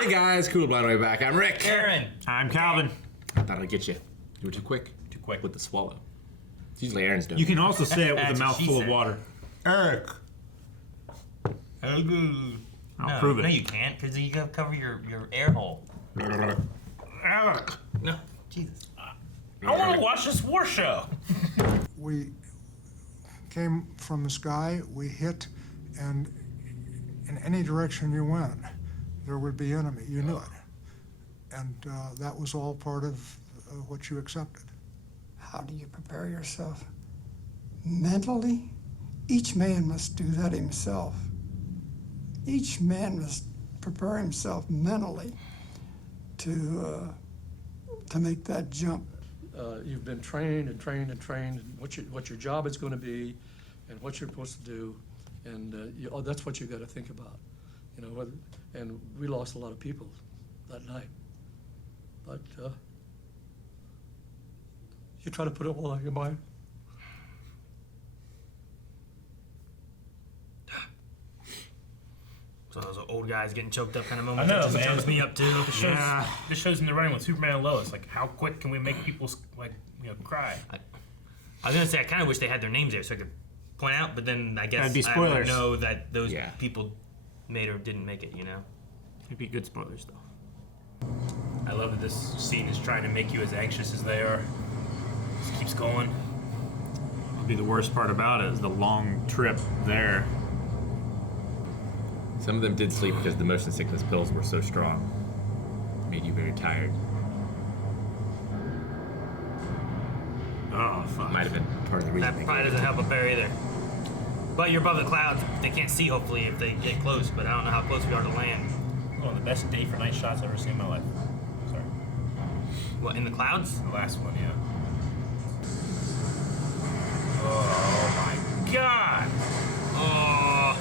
Hey guys, Cool Blind Way back. I'm Rick. Aaron. I'm Calvin. I thought I'd get you. You were too quick. Too quick. With the swallow. It's usually Aaron's doing. You can also say it with That's a what she mouthful of said. water. Eric. I'll prove it. No, you can't, because you gotta cover your air hole. Eric. No, Jesus. I want to watch this war show. We came from the sky, we hit, and in any direction you went, there would be enemy. You knew it. And that was all part of what you accepted. How do you prepare yourself? Mentally? Each man must do that himself. Each man must prepare himself mentally to make that jump. You've been trained and trained and trained, and what your job is going to be, and what you're supposed to do, and that's what you got to think about, you know. And we lost a lot of people that night, but you try to put it all on your mind. So those old guys getting choked up kind of I moment. know, That just man. chokes me up too. This show's in the running with Superman and Lois. Like, how quick can we make people cry? I was gonna say I kind of wish they had their names there so I could point out, but then I guess That'd be I would spoilers. know that those Yeah. people made or didn't make it. You know. It'd be good spoilers, though. I love that this scene is trying to make you as anxious as they are. Just keeps going. It'd be the worst part about it is the long trip there. Some of them did sleep because the motion sickness pills were so strong. Made you very tired. Oh, fuck. Might have been part of the reason. That they probably gave it. doesn't help up there either. But you're above the clouds. They can't see, hopefully, if they get close. But I don't know how close we are to land. One of the best day for night shots I've ever seen in my life. Sorry. What, in the clouds? The last one, yeah. Oh my god! Oh.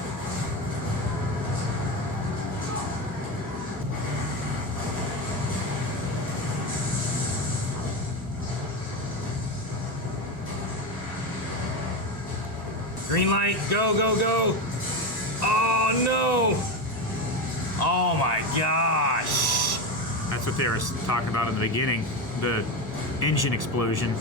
Green light, go, go, go! Oh no! Oh my gosh! That's what they were talking about in the beginning. The engine explosion.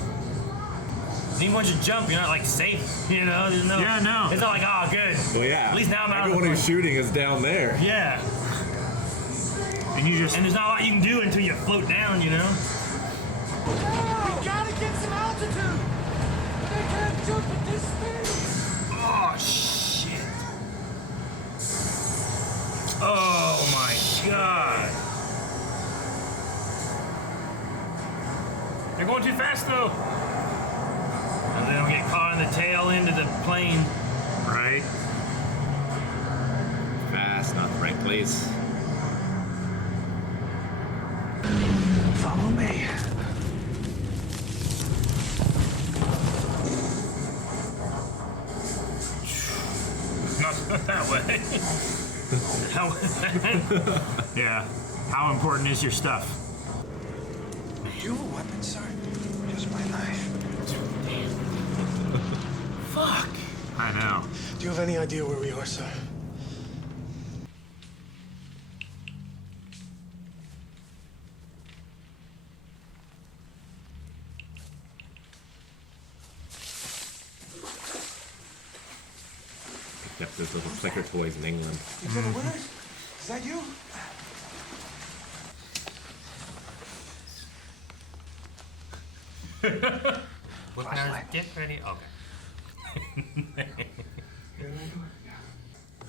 Even once you jump, you're not like safe, you know? There's no, Yeah, no. It's not like, oh, good. Well, yeah. At least now I'm out of the Everyone who's plane. shooting is down there. Yeah. And you just... And there's not a lot you can do until you float down, you know? We gotta get some altitude! They can't jump at this speed! Oh, shit. Oh, my God. They're going too fast though. And they don't get caught in the tail end of the plane. Right. Fast, not the right place. Follow me. Not that way. Yeah. How important is your stuff? Do you have a weapon, sir? Just my knife. Fuck. I know. Do you have any idea where we are, sir? Picked up those little clicker toys in England. Is that a winner? Is that you? What can I get ready? Okay.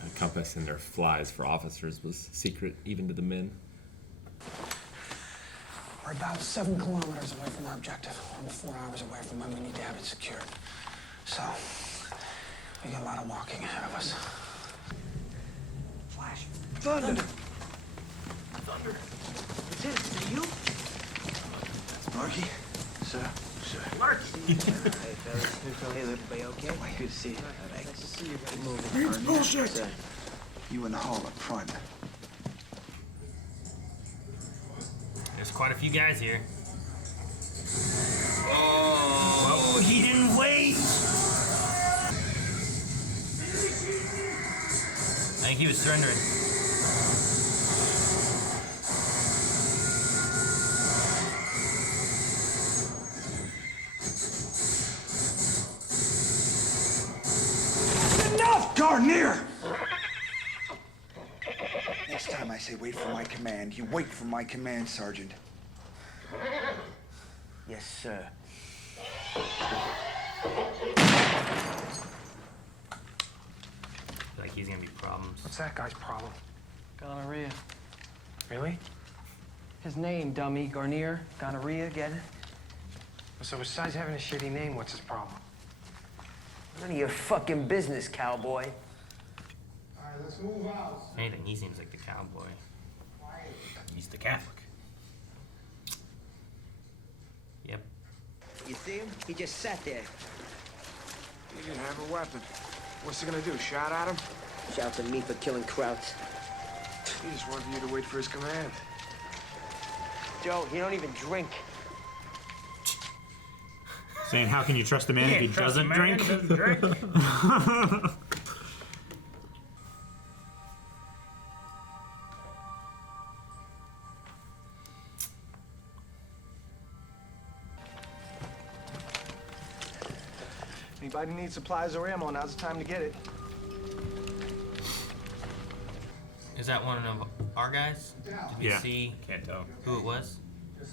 A compass and their flies for officers was secret even to the men. We're about 7 kilometers away from our objective. Almost 4 hours away from when we need to have it secured. So, we got a lot of walking ahead of us. Flash. Thunder! Thunder. Lieutenant, is that you? Marky? Sir? Sir. Marky! Hey, fellas. Hey, everybody okay? Good to see you. Nice to see you. Moving. Bullshit! You in the hall up front. There's quite a few guys here. Oh, he didn't wait! I think he was surrendering. Next time I say wait for my command, you wait for my command, Sergeant. Yes, sir. Like he's gonna be problems. What's that guy's problem? Gonorrhea. Really? His name, dummy. Garnier. Gonorrhea, get it? So besides having a shitty name, what's his problem? None of your fucking business, cowboy. All right, let's move out. If anything, he seems like the cowboy. He's the Catholic. Yep. You see him? He just sat there. He didn't have a weapon. What's he gonna do, shout at him? Shouts at me for killing Krauts. He just wanted you to wait for his command. Joe, he don't even drink. Saying, how can you trust a man if he doesn't drink? Anybody needs supplies or ammo, now's the time to get it. Is that one of our guys? Did we Yeah. see Can't tell. who it was? I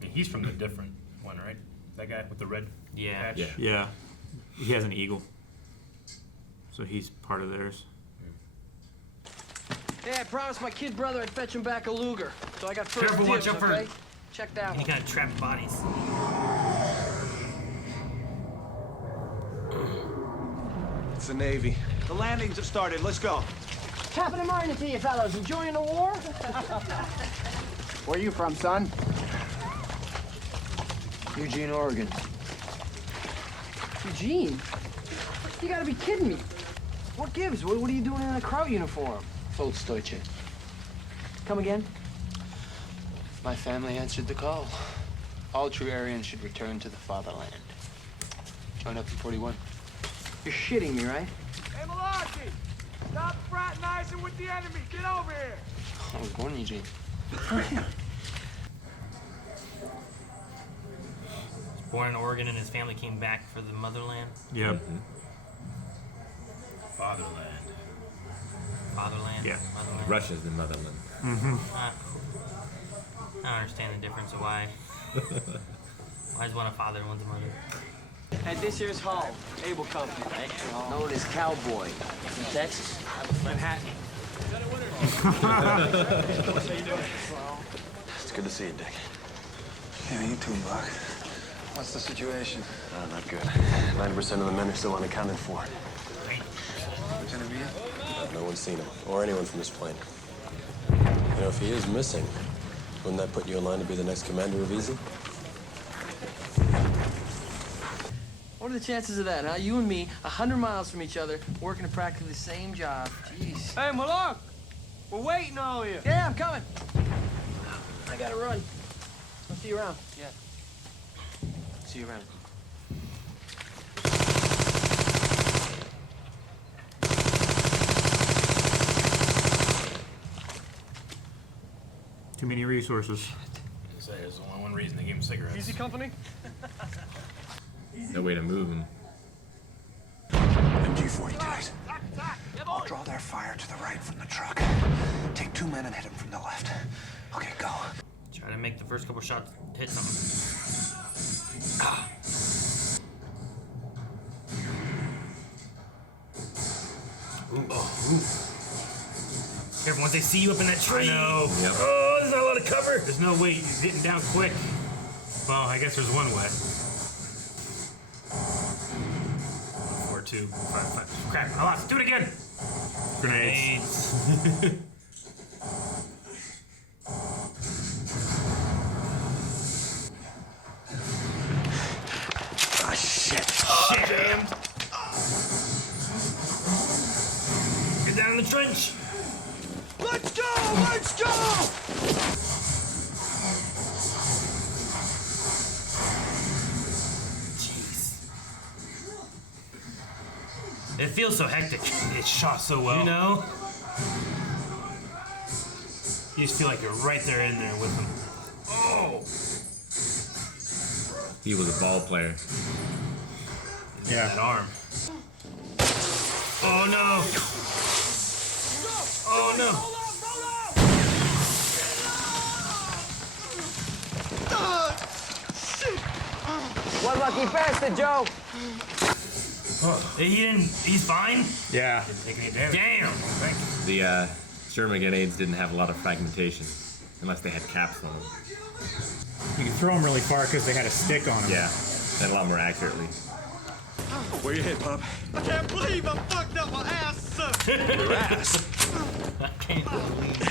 mean, he's from the different one, right? That guy with the red Yeah. patch? Yeah. Yeah. He has an eagle. So he's part of theirs. Hey, I promised my kid brother I'd fetch him back a Luger. So I got first Careful, watch dibs, out for- okay? Check that Any one. kind of trapped bodies. It's the Navy. The landings have started. Let's go. Top of the morning to you fellows. Enjoying the war? Where are you from, son? Eugene, Oregon. Eugene? You gotta be kidding me. What gives? What are you doing in a Kraut uniform? Volksdeutsche. Come again? My family answered the call. All true Aryans should return to the fatherland. Join up in 41. You're shitting me, right? Hey, Malarkey! Stop fraternizing with the enemy! Get over here! I was born in Eugene. Born in Oregon and his family came back for the motherland. Yep. Fatherland. Fatherland? Yeah. Motherland. Russia's the motherland. I don't understand the difference of why. Why is one a father and one's a mother? And this here's Hull, Able Company, right? Known as Cowboy. From Texas? Manhattan. It's good to see you, Dick. Yeah, you too, Buck. What's the situation? Not good. 90% of the men are still unaccounted for. Lieutenant Villa? No one's seen him, or anyone from this plane. You know, if he is missing, wouldn't that put you in line to be the next commander of Easy? What are the chances of that, huh? You and me, 100 miles from each other, working at practically the same job. Jeez. Hey, Malak! We're waiting on you. Yeah, I'm coming. I gotta run. I'll see you around. Yeah. See you around. Too many resources. There's only one reason they gave him cigarettes. Easy company? No way to move him. MG-42s. I'll draw their fire to the right from the truck. Take 2 men and hit them from the left. Okay, go. Try to make the first couple shots hit something. Ah. Ooh. Oh, ooh. Careful, once they see you up in that tree. I know. Yep. Oh, there's not a lot of cover. There's no way. He's hitting down quick. Well, I guess there's one way. 4, 2, 5, 5. Crap, I lost. Do it again. Grenades. Ah, shit. Shit, jammed. Get down in the trench. Let's go! Let's go! Jeez. It feels so hectic. It shot so well. You know? You just feel like you're right there in there with him. Oh! He was a ball player. That arm. Oh no! Oh no! One lucky bastard, Joe. He's fine? Yeah. Didn't take any damage. Damn. The German grenades didn't have a lot of fragmentation, unless they had caps on them. You could throw them really far because they had a stick on them. Yeah, and a lot more accurately. Where you hit, Pop? I can't believe I fucked up my ass, sir. Your ass? I can't believe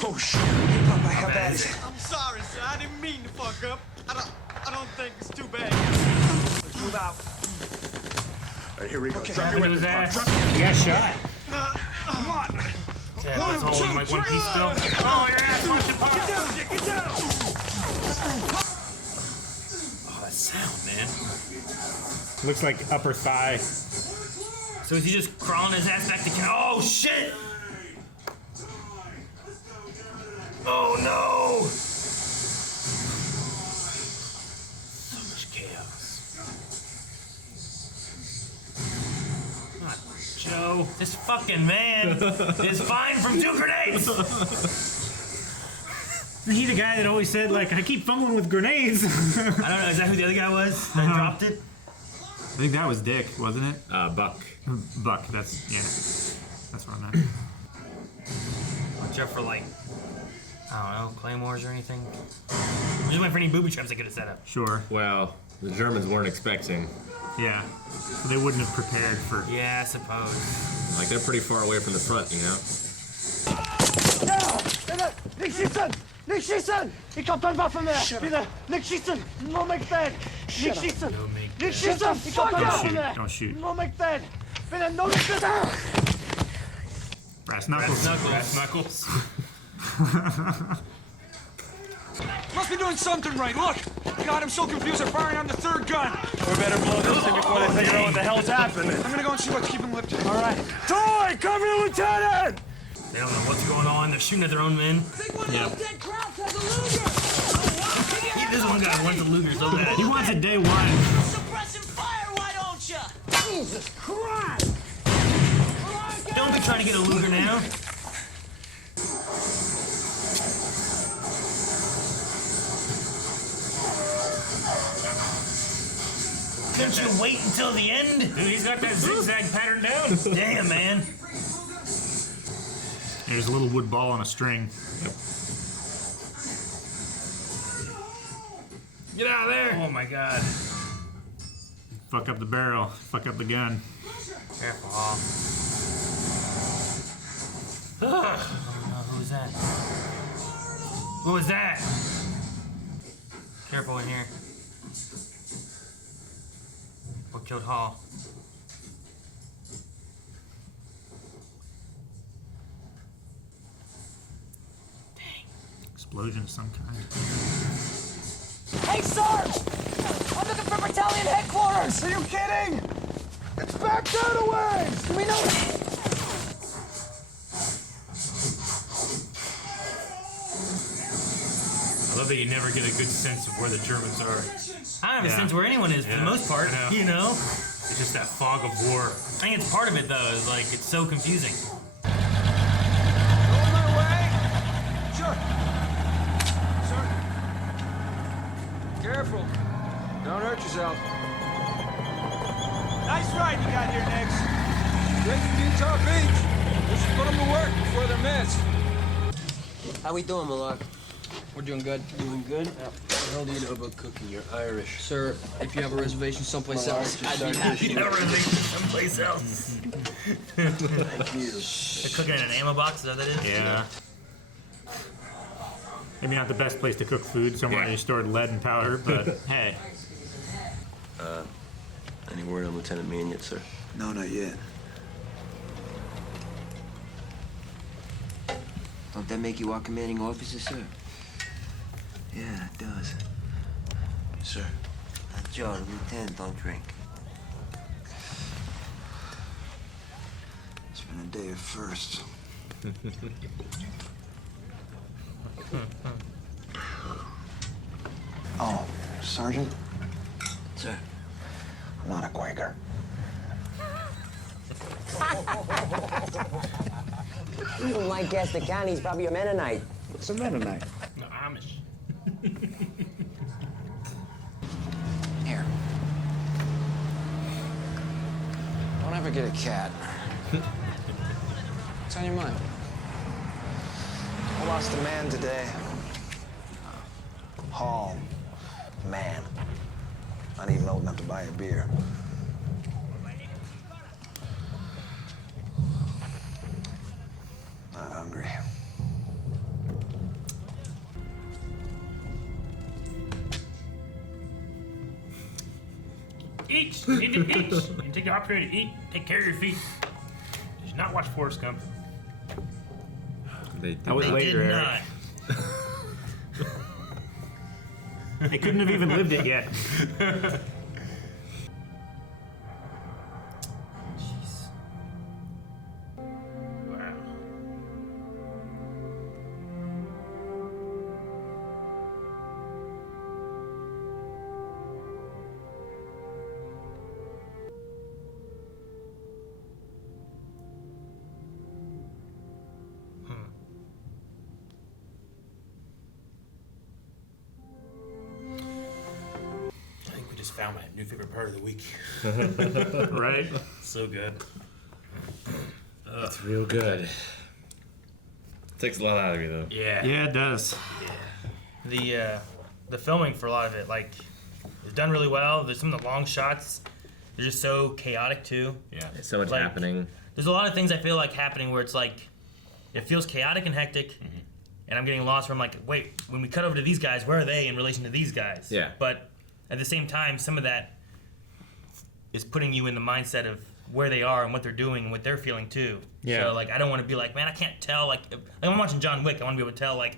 Oh, shit. Hey, Pop, how bad is it? I'm sorry, sir. I didn't mean to fuck up. I don't think it's too bad. Move out. All right, here we go. Drop Into his ass. He got shot. Come on. Yeah, let's hold him like one piece still. Oh, your ass wants to pop. Get down. Oh, that sound, man. Looks like upper thigh. So is he just crawling his ass back to camp? Oh, shit! Oh, no! So much chaos. Come on, Joe. This fucking man is fine from 2 grenades! Isn't he the guy that always said, like, I keep fumbling with grenades? I don't know, is that who the other guy was that dropped it? I think that was Dick, wasn't it? Buck. Buck, that's what I meant. Watch out for, like, I don't know, claymores or anything. We're just waiting for any booby traps they could have set up. Sure. Well, the Germans weren't expecting. Yeah. So they wouldn't have prepared for... Yeah, I suppose. Like, they're pretty far away from the front, you know? Nicht schießen! Nicht schießen! Ich komm dann Waffen mehr! Wieder! Nicht schießen! Nur mich dead! Nicht schießen! Nicht schießen! Ich komm dann Waffen mehr! Don't shoot. Nur mich dead! Bitte nur mich dead! Brass knuckles. Brass knuckles. Must be doing something right, look! God, I'm so confused, they're firing on the 3rd gun! We better blow this thing before they figure out what the hell's happening. I'm gonna go and see what's keeping lifted. Alright. Toy! Cover the lieutenant! They don't know what's going on. They're shooting at their own men. Yep. This one guy wants a Luger so bad. He wants it day one. Suppressing fire, why don't you? Jesus Christ! Don't be trying to get a Luger now. Couldn't you wait until the end? Dude, he's got that zigzag pattern down. Damn, man. There's a little wood ball on a string. Yep. Get out of there. Oh, my God. Fuck up the barrel. Fuck up the gun. Careful, Hall. Oh, no, who was that? Who was that? Careful in here. What killed Hall? Explosion of some kind. Hey, Sarge! I'm looking for battalion headquarters! Are you kidding? It's back that way! We know. I love that you never get a good sense of where the Germans are. I don't have a sense where anyone is for the most part, you know? It's just that fog of war. I think it's part of it, though, is like, it's so confusing. On my way! Sure. Sir. Careful. Don't hurt yourself. Nice ride you got here, Nix. Great to Utah Beach. We should put them to work before they're missed. How we doing, Malak? We're doing good. Doing good? What the hell do you know about cooking? You're Irish. Sir, if you have a reservation someplace else, I'd be happy You to. have a reservation someplace else. Thank you. They're cooking in an ammo box, is that what that is? Yeah. Maybe not the best place to cook food, somewhere you stored lead and powder, but hey. Any word on Lieutenant Mean yet, sir? No, not yet. Don't that make you our commanding officer, sir? Yeah, it does. Sir. Joe, the lieutenant don't drink. It's been a day of firsts. Oh, Sergeant? Sir. I'm not a Quaker. My guess the county's probably a Mennonite. What's a Mennonite? No, Amish. ever get a cat? What's on your mind? I lost a man today. Hall. Man. Not even old enough to buy a beer. Not hungry. Eat! You need to eat! You take the opportunity to eat. Take care of your feet. You should not watch Forrest Gump. That was later, did Eric. not. They couldn't have even lived it yet. Jeez. Wow. I think we just found my new favorite part of the week. Right? So good. It's real good. Takes a lot out of you, though. Yeah. Yeah, it does. The filming for a lot of it, like, is done really well. There's some of the long shots. They're just so chaotic too. Yeah. There's so much Like, happening. There's a lot of things I feel like happening where it's like, it feels chaotic and hectic, and I'm getting lost where I'm like, wait, when we cut over to these guys, where are they in relation to these guys? Yeah. But at the same time, some of that is putting you in the mindset of where they are and what they're doing and what they're feeling too. Yeah. So like, I don't want to be like, man, I can't tell. Like I'm watching John Wick, I want to be able to tell like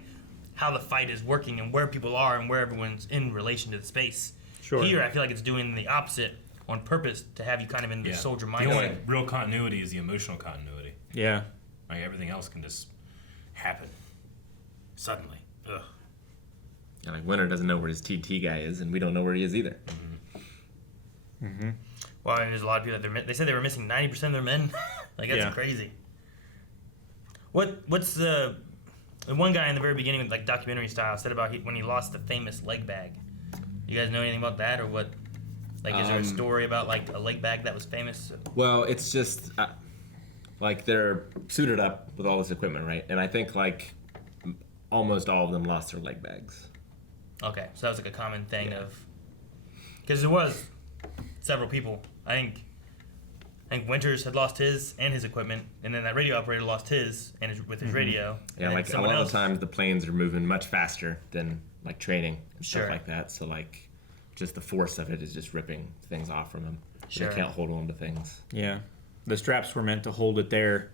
how the fight is working and where people are and where everyone's in relation to the space. Sure. Here, I feel like it's doing the opposite on purpose to have you kind of in the soldier The mindset. only real continuity is the emotional continuity. Yeah. Like everything else can just happen suddenly. Ugh. Yeah, like Winter doesn't know where his TT guy is, and we don't know where he is either. Mm-hmm. Well, and there's a lot of people that they said they were missing 90% of their men. Like that's Yeah. crazy. What's the one guy in the very beginning, like documentary style, said about when he lost the famous leg bag? You guys know anything about that, or what? Like, is there a story about like a leg bag that was famous? Well, it's just like they're suited up with all this equipment, right? And I think like almost all of them lost their leg bags. Okay, so that was like a common thing of because there was several people. I think Winters had lost his and his equipment, and then that radio operator lost his and with his radio. Yeah, and like a lot of times the planes are moving much faster than like training and Sure. stuff like that. So like just the force of it is just ripping things off from them. Sure. They can't hold on to things. Yeah. The straps were meant to hold it there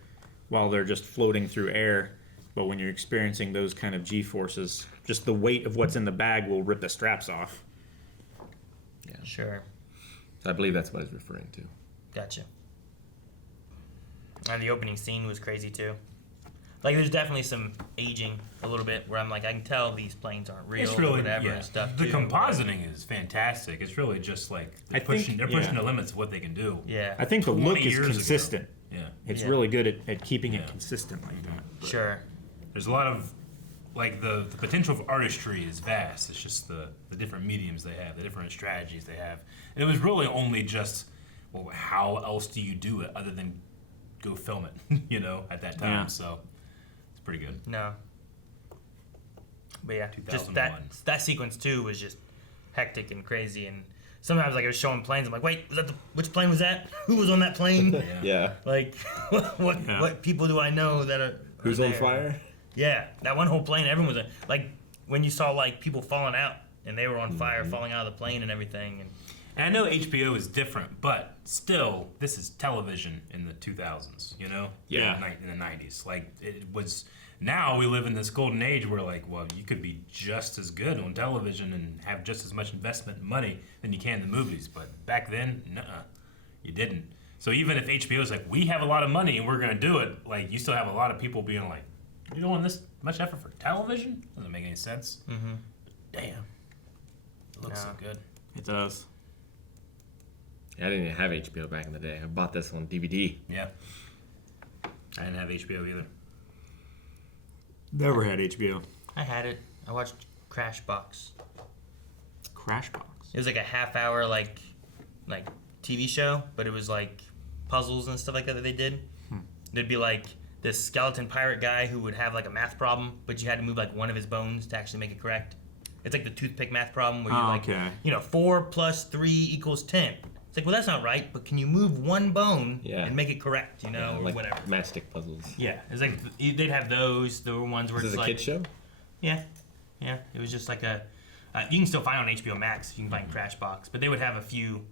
while they're just floating through air. But when you're experiencing those kind of G-forces, just the weight of what's in the bag will rip the straps off. Yeah. Sure. So I believe that's what he's referring to. Gotcha. And the opening scene was crazy too. Like, there's definitely some aging a little bit where I'm like, I can tell these planes aren't real It's really, or whatever yeah. and stuff. The too. compositing is fantastic. It's really just like they're pushing the limits of what they can do. Yeah. I think the 20 look is years ago. consistent. Yeah. It's Yeah. really good at keeping it consistent like that. But Sure. There's a lot of like the potential of artistry is vast. It's just the different mediums they have, the different strategies they have. And it was really only just, well, how else do you do it other than go film it, you know, at that time. Yeah. So it's pretty good. No. But yeah, just 2001. that sequence too was just hectic and crazy. And sometimes like I was showing planes, I'm like, wait, was that which plane was that? Who was on that plane? Yeah. Like, what people do I know that are Who's are on there? fire? Yeah, that one whole plane, everyone was like when you saw like people falling out and they were on fire, falling out of the plane and everything. And I know HBO is different, but still, this is television in the 2000s, you know? Yeah. In the 90s. Like, it was... Now we live in this golden age where, like, well, you could be just as good on television and have just as much investment and money than you can in the movies. But back then, nuh-uh, you didn't. So even if HBO is like, we have a lot of money and we're going to do it, like, you still have a lot of people being like, you're doing this much effort for television? Doesn't make any sense. Mm-hmm. Damn. It looks so good. it does. Yeah, I didn't even have HBO back in the day. I bought this on DVD. Yeah. I didn't have HBO either. Never had HBO. I had it. I watched Crashbox. Crashbox. It was like a half-hour like TV show, but it was like puzzles and stuff like that they did. There'd be like this skeleton pirate guy who would have like a math problem, but you had to move like one of his bones to actually make it correct. It's like the toothpick math problem where you 4 plus 3 equals 10. It's like, well, that's not right, but can you move one bone and make it correct, or like whatever. matchstick puzzles. Yeah, it's like they'd have those. There were ones where Is it's this a like kid show? Yeah. It was just like a. You can still find it on HBO Max. You can find Crashbox, but they would have a few.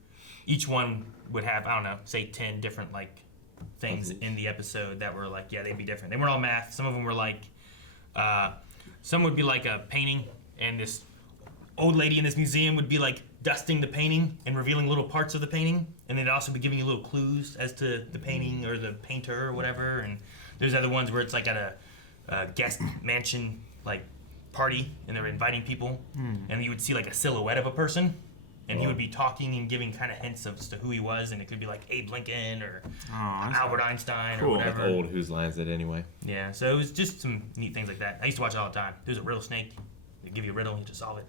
Each one would have, I don't know, say 10 different like things in the episode that were like, they'd be different. They weren't all math. Some of them were like, some would be like a painting, and this old lady in this museum would be like dusting the painting and revealing little parts of the painting, and they'd also be giving you little clues as to the painting or the painter or whatever. And there's other ones where it's like at a guest mansion like party, and they're inviting people, and you would see like a silhouette of a person, and he would be talking and giving kind of hints as to who he was, and it could be like Abe Lincoln or Albert Einstein or whatever. Like old Whose Lines It Anyway. Yeah, so it was just some neat things like that. I used to watch it all the time. There's a riddle snake. They give you a riddle, you have to solve it.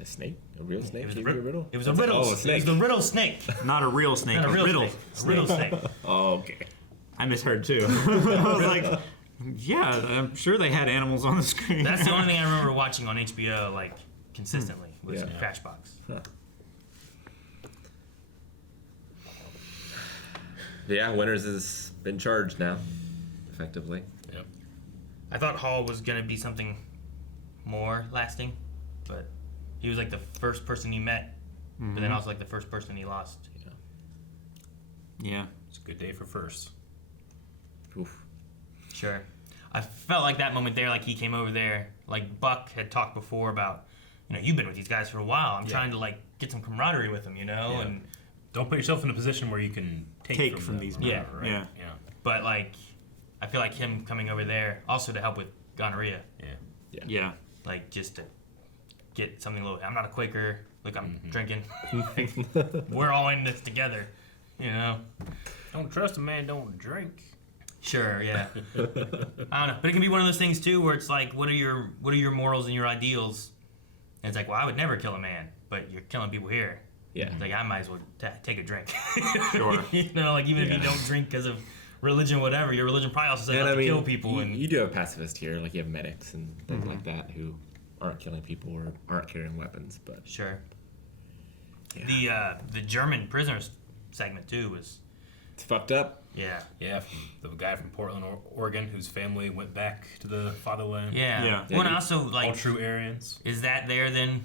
A snake? A real snake? It was Gave a you a riddle? It was a riddle. Oh, a snake. It was the riddle snake. Not a real snake. Not a real riddle. snake. A riddle snake. Oh, okay. I misheard too. I was like, yeah, I'm sure they had animals on the screen. That's the only thing I remember watching on HBO like consistently was Crashbox. Huh. Yeah, Winters has been charged now, effectively. Yep. I thought Hall was gonna be something more lasting, but he was like the first person he met, but then also like the first person he lost. Yeah. It's a good day for first. Oof. Sure. I felt like that moment there, like he came over there, like Buck had talked before about, you've been with these guys for a while. I'm trying to like get some camaraderie with them, and don't put yourself in a position where you can take from these men. men. Right? Yeah. But like, I feel like him coming over there also to help with gonorrhea. Yeah. Like just to get something a little. I'm not a Quaker. Look, I'm drinking. We're all in this together. Don't trust a man, don't drink. Sure, yeah. I don't know, but it can be one of those things too, where it's like, what are your morals and your ideals? And it's like, well, I would never kill a man, but you're killing people here. Yeah. It's like I might as well take a drink. Sure. Like even if you don't drink because of religion, whatever, your religion probably also says not to kill people. You do have pacifists here, like you have medics and things like that who aren't killing people or aren't carrying weapons, but sure. Yeah. The German prisoners segment too was. It's fucked up. Yeah. Yeah, the guy from Portland, Oregon, whose family went back to the fatherland. Yeah. Well, and also, like... All true Aryans. Is that there, then?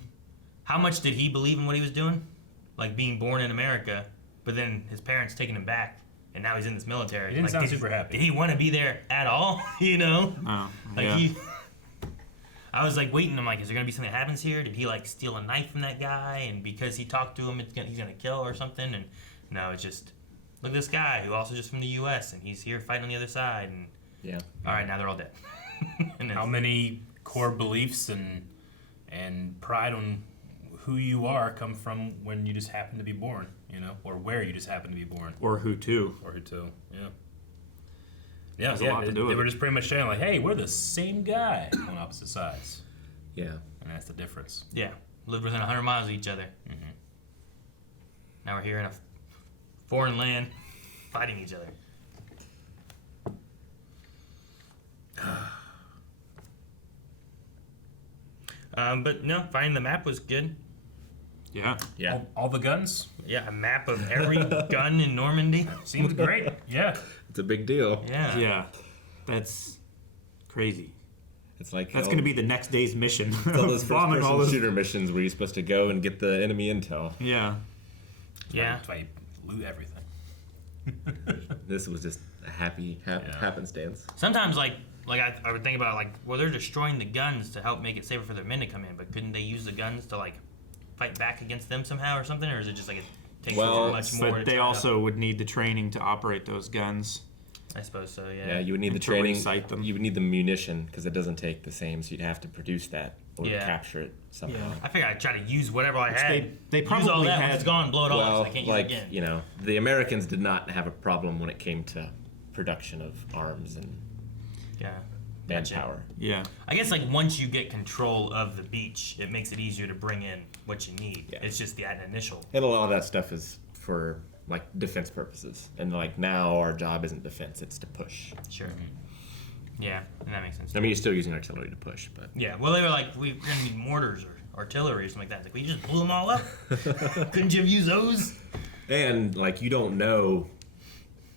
How much did he believe in what he was doing? Like, being born in America, but then his parents taking him back, and now he's in this military. He didn't sound super happy. Did he want to be there at all? Oh, I was, like, waiting. I'm like, is there going to be something that happens here? Did he, like, steal a knife from that guy, and because he talked to him, he's going to kill or something? And no, it's just... Look at this guy who also just from the U.S. and he's here fighting on the other side. And all right, now they're all dead. And how many core beliefs and pride on who you are come from when you just happen to be born, or where you just happen to be born, or who to, yeah. Has a lot to do with they were it. just pretty much saying like, hey, we're the same guy on opposite sides. Yeah, and that's the difference. Yeah, lived within 100 miles of each other. Now we're here in a foreign land, fighting each other. But no, finding the map was good. Yeah. All the guns? Yeah, a map of every gun in Normandy. Seems great. Yeah. It's a big deal. Yeah. Yeah. That's crazy. It's like that's going to be the next day's mission. All those first-person shooter missions where you're supposed to go and get the enemy intel. Yeah. Yeah. That's why you loot everything. This was just a happenstance. Sometimes, like I would think about, like, well, they're destroying the guns to help make it safer for their men to come in, but couldn't they use the guns to, like, fight back against them somehow or something? Or is it just, like, it takes much more? But they also would need the training to operate those guns. I suppose so, yeah. Yeah, you would need the Until training. we sight them. You would need the munition because it doesn't take the same, so you'd have to produce that or capture it somehow. Yeah. I figured I'd try to use whatever I had. They probably use all that had. when it's gone, blow it all, so I can't use it again. The Americans did not have a problem when it came to production of arms and manpower. Yeah. I guess, like, once you get control of the beach, it makes it easier to bring in what you need. Yeah. It's just the initial. And a lot of that stuff is for like defense purposes, and like now our job isn't defense; it's to push. Sure. Yeah, and that makes sense. I mean, you're still using artillery to push, but Yeah, well, they were like, we're going to need mortars or artillery or something like that. It's like, we just blew them all up. Couldn't you have used those? and like you don't know,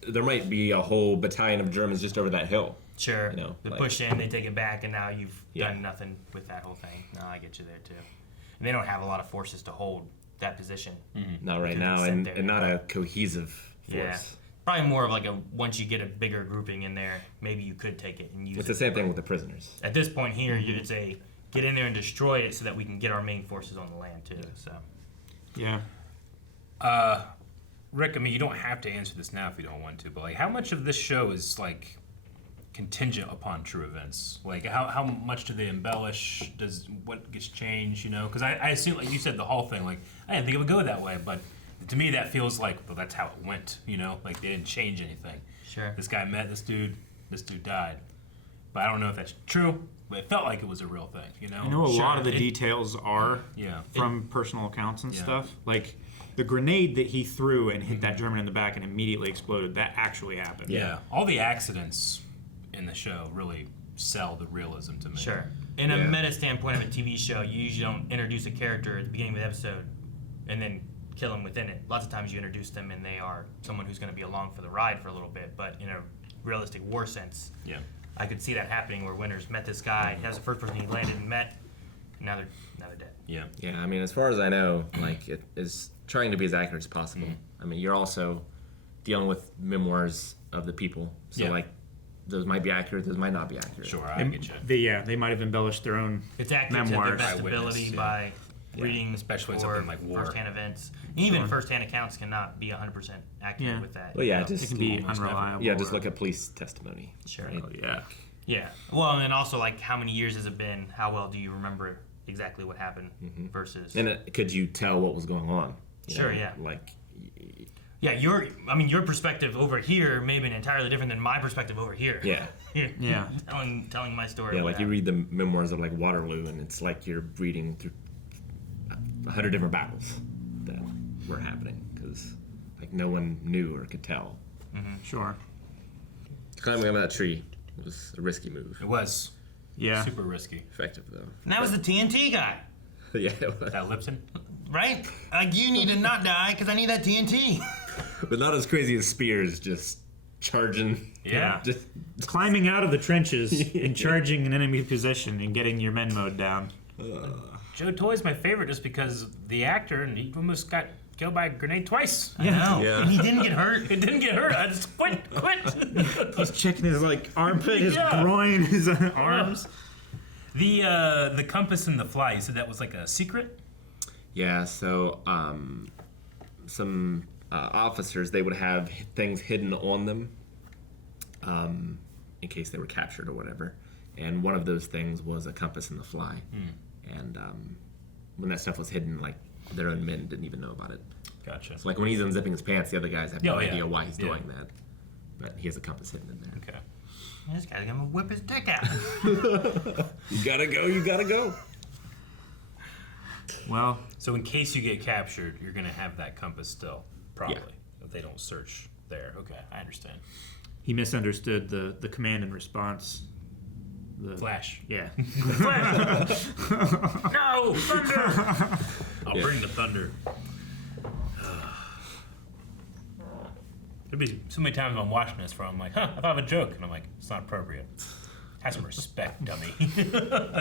there might be a whole battalion of Germans just over that hill. Sure. You know, They like- push in, they take it back, and now you've Yeah. done nothing with that whole thing. No, I get you there, too. And they don't have a lot of forces to hold that position. Not right Because now, it's set and, there. and not a cohesive force. Yeah. Probably more of like once you get a bigger grouping in there, maybe you could take it and use It's it. the same thing with the prisoners. At this point here, it's a get in there and destroy it so that we can get our main forces on the land, too. So. Yeah. Rick, I mean, you don't have to answer this now if you don't want to, but like, how much of this show is like contingent upon true events? Like, how much do they embellish? Does what gets changed? You know, because I assume, like you said, the whole thing. Like, I didn't think it would go that way, but to me, that feels like, well, that's how it went. You know, like they didn't change anything. Sure. This guy met this dude died, but I don't know if that's true. But it felt like it was a real thing. You know. I know a lot of the details are Yeah. from personal accounts and Yeah. stuff. Like the grenade that he threw and hit that German in the back and immediately exploded, that actually happened. Yeah. All the accidents in the show really sell the realism to me. Sure. In a meta standpoint of a TV show, you usually don't introduce a character at the beginning of the episode and then kill them within it. Lots of times you introduce them and they are someone who's going to be along for the ride for a little bit, but in a realistic war sense, Yeah. I could see that happening where Winters met this guy, he was the first person he landed and met, and now they're dead. Yeah. Yeah, I mean, as far as I know, like it is trying to be as accurate as possible. I mean, you're also dealing with memoirs of the people, so Yeah. like those might be accurate, those might not be accurate. Sure, I get you. They might have embellished their own It's accurate to memoirs. their best Eyewitness, ability yeah. by reading Especially or something like war. first-hand events. Even first-hand accounts cannot be 100% accurate Yeah. with that. Well, yeah, you know? just It can be unreliable. Yeah, just look at police testimony. Sure. Right? Yeah. Yeah. Well, and then also, like, how many years has it been? How well do you remember exactly what happened versus... And could you tell what was going on? You Sure, know, yeah. Like, Yeah, your perspective over here may have been entirely different than my perspective over here. yeah. Yeah. telling my story. Yeah, of like what you happened. read the memoirs of like Waterloo, and it's like you're reading through 100 different battles that were happening because like no one knew or could tell. Sure. Climbing up that tree was a risky move. It was Yeah. super risky. Effective though. And that was the TNT guy, Yeah, it was. That Lipton? right? Like, you need to not die because I need that TNT. But not as crazy as Spears just charging. Yeah. Just Climbing out of the trenches and charging an enemy position and getting your men mowed down. Joe Toy's my favorite just because the actor, and he almost got killed by a grenade twice. I know. Yeah. And he didn't get hurt. It didn't get hurt. I just quit. He's checking his like armpit, his Yeah. groin, his arms. The compass and the fly, you said that was like a secret? Yeah, so some officers, they would have things hidden on them in case they were captured or whatever. And one of those things was a compass and the fly. And when that stuff was hidden, like their own men didn't even know about it. Gotcha. So like when he's unzipping his pants, the other guys have no Oh, yeah. idea why he's Yeah. doing that. But he has a compass hidden in there. Okay. This guy's gonna whip his dick out. You gotta go, you gotta go. Well, So in case you get captured, you're going to have that compass still, probably. If they don't search there. Okay, I understand. he misunderstood the command and response. The Flash. Yeah. No! Thunder! I'll Yeah. bring the thunder. There'd be so many times I'm watching this where I'm like, I thought of a joke. And I'm like, it's not appropriate. Have some respect, dummy.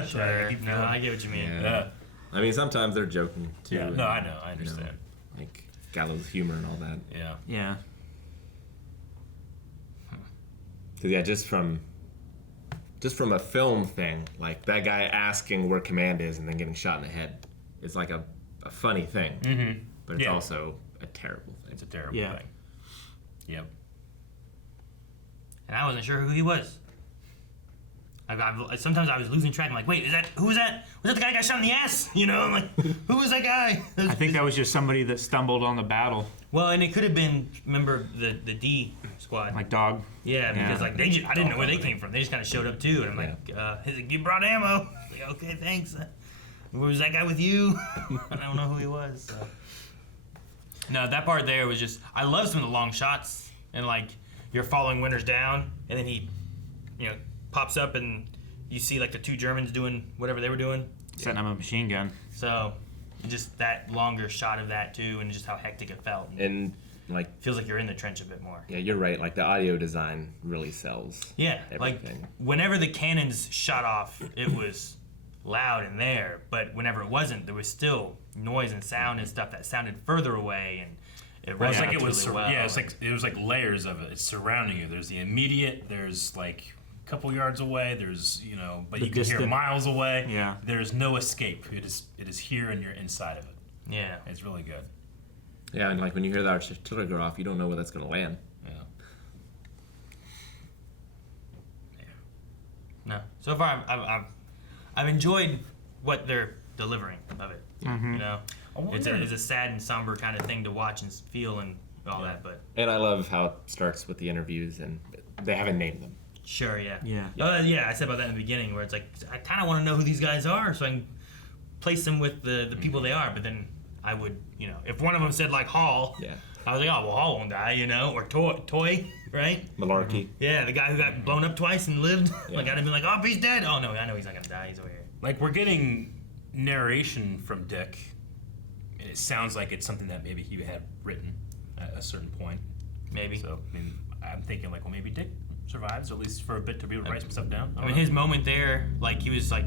Sure. No, I get what you mean. Yeah. I mean, sometimes they're joking too. Yeah. and, No, I know. I you understand. like gallows humor and all that. Yeah. Yeah. Cause yeah, just from a film thing, like that guy asking where command is and then getting shot in the head is like a funny thing. Mm-hmm. But it's Yeah. also a terrible thing. It's a terrible Yeah. thing. Yep. And I wasn't sure who he was. Sometimes I was losing track. I'm like, wait, who was that? Was that the guy who got shot in the ass? You know, I'm like, who was that guy? I think that was just somebody that stumbled on the battle, Well, and it could have been, remember the D squad. like dog. Yeah, because Yeah. like I didn't know where they came from. They just kind of showed up too, and I'm like, he's like, you brought ammo. Like, okay, thanks. Was that guy with you? I don't know who he was. So. No, that part there was just, I love some of the long shots, and like you're following Winters down, and then he, pops up, and you see like the two Germans doing whatever they were doing, setting up a machine gun. So just that longer shot of that too, and just how hectic it felt, And like feels like you're in the trench a bit more. Yeah, you're right. Like the audio design really sells. Yeah, everything. like whenever the cannons shot off, it was loud in there, but whenever it wasn't, there was still noise and sound and stuff that sounded further away, and it Well, it's resonated like it was, really well. yeah, it was like layers of it. It's surrounding you. There's the immediate. There's like a couple yards away. There's but The you can hear distant. miles away. Yeah. There's no escape. It is here, and you're inside of it. Yeah. It's really good. Yeah, and like when you hear the artillery go off, you don't know where that's going to land. No, so far I've enjoyed what they're delivering of it. Mhm. It's a sad and somber kind of thing to watch and feel and all that, but And I love how it starts with the interviews, and they haven't named them. sure, yeah. Yeah. Yeah, I said about that in the beginning, where it's like, I kind of want to know who these guys are so I can place them with the people they are, but then I would, if one of them said like Hall, Yeah. I was like, oh, well, Hall won't die, or Toy, right? Malarkey. Yeah, the guy who got blown up twice and lived. Like, I'd have been like, oh, he's dead. Oh, no, I know he's not going to die. He's over here. Like we're getting narration from Dick, and it sounds like it's something that maybe he had written at a certain point. Maybe. So I'm thinking like, well, maybe Dick survives, or at least for a bit to be able to write some stuff down. I mean, his moment there, like, he was, like,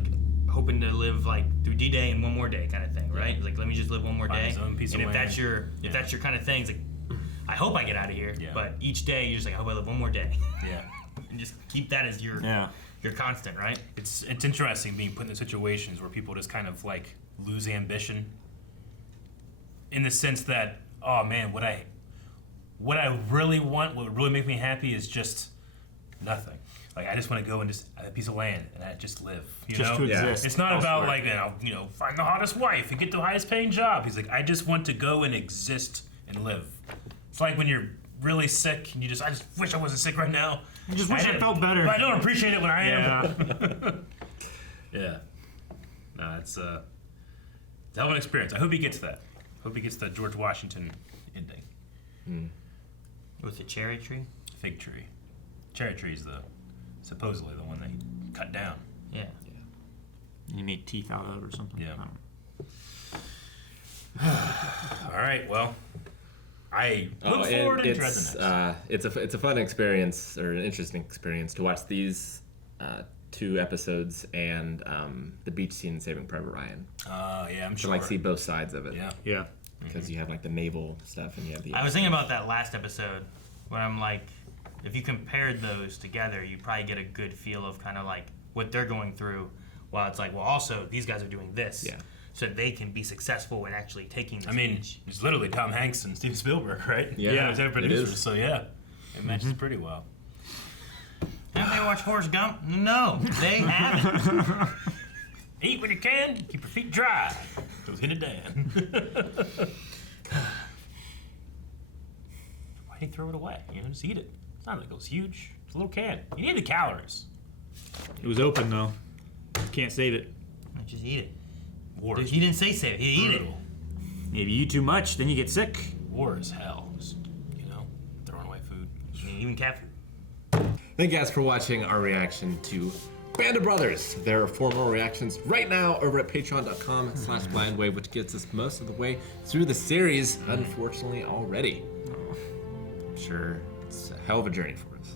hoping to live, like, through D-Day and one more day kind of thing, right? He's like, let me just live one more Find day. his own piece and of if land. that's your kind of thing, it's like, I hope I get out of here. Yeah. But each day, you're just like, I hope I live one more day. Yeah. And just keep that as your constant, right? It's interesting being put in situations where people just kind of like lose ambition, in the sense that, oh man, what I really want, what would really make me happy is just nothing. Like I just want to go and just have a piece of land and I just live. Just to exist. It's not about elsewhere. like find the hottest wife and get the highest paying job. He's like, I just want to go and exist and live. It's like when you're really sick and I just wish I wasn't sick right now. You just wish I felt better. But I don't appreciate it when I am. Yeah. Yeah. No, it's a hell of an experience. I hope he gets that. I hope he gets the George Washington ending. With the cherry tree? Fig tree. Cherry tree is supposedly the one they cut down. Yeah. You need teeth out of it or something. Yeah. I don't know. All right. Well, I look forward to the next. It's a fun experience, or an interesting experience, to watch these 2 episodes and the beach scene in Saving Private Ryan. Yeah, I'm To sure. like see both sides of it. Yeah. Yeah. Because you have like the naval stuff and you have the. I was thinking about that last episode, where I'm like, if you compared those together, you probably get a good feel of kind of like what they're going through, while it's like, well, also these guys are doing this, so they can be successful in actually taking this. I mean, it's literally Tom Hanks and Steven Spielberg, right? Yeah, they're it producers, is. so yeah, it matches pretty well. Have they watched Forrest Gump? No, they haven't. Eat when you can, keep your feet dry. Goes in a Dan. Why do you throw it away? Just eat it. It's not like it goes huge. It's a little can. You need the calories. It was open though. Can't save it. Just eat it. War. Dude, he didn't say save it. He eat it. If you eat too much, then you get sick. War is hell. Just, throwing away food. Even cat food. Thank you guys for watching our reaction to Band of Brothers. There are 4 more reactions right now over at patreon.com/blindwave, which gets us most of the way through the series, unfortunately, already. I'm sure it's a hell of a journey for us.